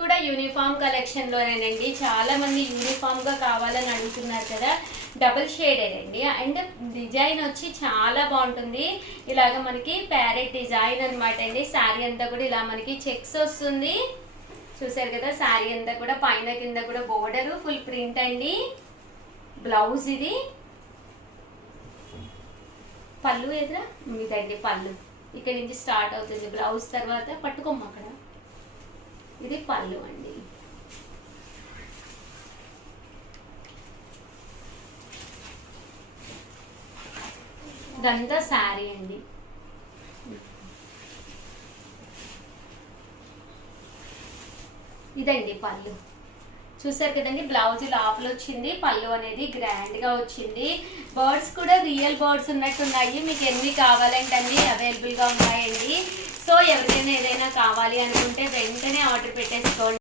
కూడా uniform collection లోనేనండి. చాలా మంది యూనిఫామ్ గా కావాలని అడుగుతున్నారు కదా. డబుల్ షేడెడ్ అండి. అండ్ డిజైన్ వచ్చి చాలా బాగుంటుంది. ఇలాగ మనకి ప్యారెట్ డిజైన్ అనమాట అండి. శారీ అంతా కూడా ఇలా మనకి చెక్స్ వస్తుంది. చూసారు కదా, శారీ అంతా కూడా పైన కింద కూడా బోర్డర్ ఫుల్ ప్రింట్ అండి. బ్లౌజ్ ఇది. పళ్ళు ఎదురా ఇదండి పళ్ళు. ఇక్కడ నుంచి స్టార్ట్ అవుతుంది బ్లౌజ్. తర్వాత పట్టుకోమ్మ అక్కడ. ఇది పళ్ళు అండి. ఇదంతా శారీ అండి. ఇదండి పళ్ళు. చూసారు కదండి, బ్లౌజ్ లోపల వచ్చింది. పళ్ళు అనేది గ్రాండ్ గా వచ్చింది. బర్డ్స్ కూడా రియల్ బర్డ్స్ ఉన్నట్టున్నాయి. మీకు ఎన్ని కావాలంటే అన్ని అవైలబుల్ గా ఉన్నాయండి. సో ఎవరికైనా ఏదైనా కావాలి అనుకుంటే వెంటనే ఆర్డర్ పెట్టేసుకోండి.